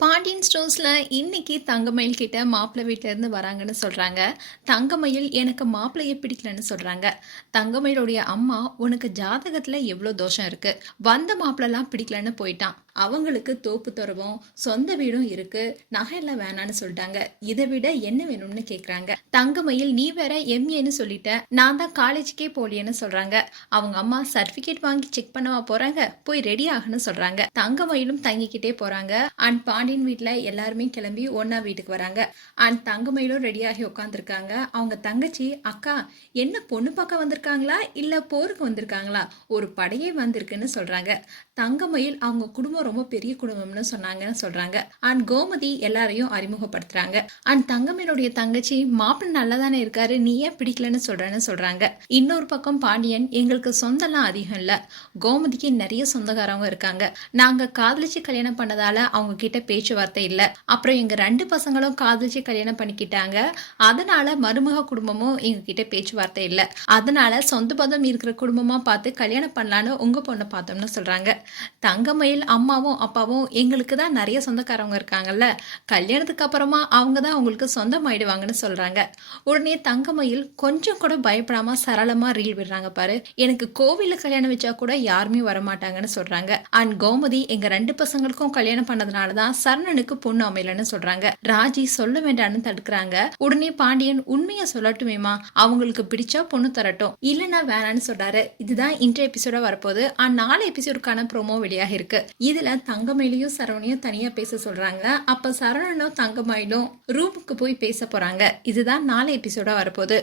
பாண்டியன் ஸ்டோர்ஸில் இன்னைக்கு தங்கமயில் கிட்ட மாப்பிள்ளை வீட்டிலேருந்து வராங்கன்னு சொல்கிறாங்க தங்கமயில் எனக்கு மாப்பிள்ளையை பிடிக்கலன்னு சொல்கிறாங்க தங்கமயிலுடைய அம்மா உனக்கு ஜாதகத்தில் எவ்வளோ தோஷம் இருக்குது வந்த மாப்பிள்ளலாம் பிடிக்கலன்னு போயிட்டான். அவங்களுக்கு தோப்பு துறவும் சொந்த வீடும் இருக்கு. நகையெல்லாம் வேணான்னு சொல்லிட்டாங்க. இதை விட என்ன வேணும்னு கேக்குறாங்க. தங்கமயில் நீ வேற எம்ஏன்னு சொல்லிட்ட. நான் தான் காலேஜுக்கே போலியேன்னு சொல்றாங்க. அவங்க அம்மா சர்டிபிகேட் வாங்கி செக் பண்ணவா போறாங்க? போய் ரெடி ஆகணும்னு சொல்றாங்க. தங்கமயிலும் தங்கிக்கிட்டே போறாங்க. அண்ட் பாண்டியன் வீட்ல எல்லாருமே கிளம்பி ஒன்னா வீட்டுக்கு வராங்க. அண்ட் தங்கமயிலும் ரெடியாகி உட்காந்துருக்காங்க அவங்க தங்கச்சி அக்கா என்ன பொண்ணு பார்க்க வந்திருக்காங்களா? இல்ல போருக்கு வந்திருக்காங்களா? ஒரு படையே வந்திருக்குன்னு சொல்றாங்க. தங்கமயில் அவங்க குடும்பம் ரொம்ப பெரிய குடும்பம்னு சொன்னாங்கன்னு சொல்றாங்க. அண்ட் கோமதி எல்லாரையும் அறிமுகப்படுத்துறாங்க. அண்ட் தங்கமயிலுடைய தங்கச்சி மாப்பிள்ளை நல்லா தானே இருக்காரு நீ ஏன் பிடிக்கலன்னு சொல்றேன்னு சொல்றாங்க. இன்னொரு பக்கம் பாண்டியன் எங்களுக்கு சொந்தம்லாம் அதிகம் இல்ல. கோமதிக்கு நிறைய சொந்தக்காரங்க இருக்காங்க. நாங்க காதலிச்சு கல்யாணம் பண்ணதால அவங்க கிட்ட பேச்சுவார்த்தை இல்ல. அப்புறம் எங்க ரெண்டு பசங்களும் காதலிச்சு கல்யாணம் பண்ணிக்கிட்டாங்க. அதனால மருமக குடும்பமும் எங்க கிட்ட பேச்சுவார்த்தை இல்ல. அதனால சொந்த பந்தம் இருக்கிற குடும்பமா பார்த்து கல்யாணம் பண்ணலான்னு உங்க பொண்ணை பார்த்தோம்னு சொல்றாங்க. தங்கமயில் அம்மாவும் அப்பாவும் எங்களுக்கு தான் நிறைய சொந்தக்காரவங்க இருக்காங்கல்ல. கல்யாணத்துக்கு அப்புறமா அவங்க தான் அவங்களுக்கு சொந்தமாயிடுவாங்கன்னு சொல்றாங்க. உடனே தங்கமயில் கொஞ்சம் கூட பயப்படாம சரளமா ரீல் விடுறாங்க பாரு. எனக்கு கோவிலில் கல்யாணம் வச்சா கூட யாருமே வரமாட்டாங்கன்னு சொல்றாங்க. அண்ட் கோமதி எங்க ரெண்டு பசங்களுக்கும் கல்யாணம் பண்ணதுனால தான் சரணனுக்கு பொண்ணு அமையலன்னு சொல்றாங்க. ராஜி சொல்ல வேண்டாம்னு தடுக்கிறாங்க. உடனே பாண்டியன் உண்மையை சொல்லட்டுமேமா அவங்களுக்கு பிடிச்சா பொண்ணு தரட்டும். இல்லைன்னா வேணான்னு சொல்றாரு. இதுதான் இன்றைய எபிசோட வரப்போகுது. அண்ட் நாலு எபிசோடுக்கான ப்ரோமோ வெளியாக இருக்கு இதுல தங்கமயிலையும் சரவணையும் தனியா பேச சொல்றாங்க. அப்ப சரவணனும் தங்கமயிலும் ரூமுக்கு போய் பேச போறாங்க. இதுதான் நாலு எபிசோடா வரப்போகுது.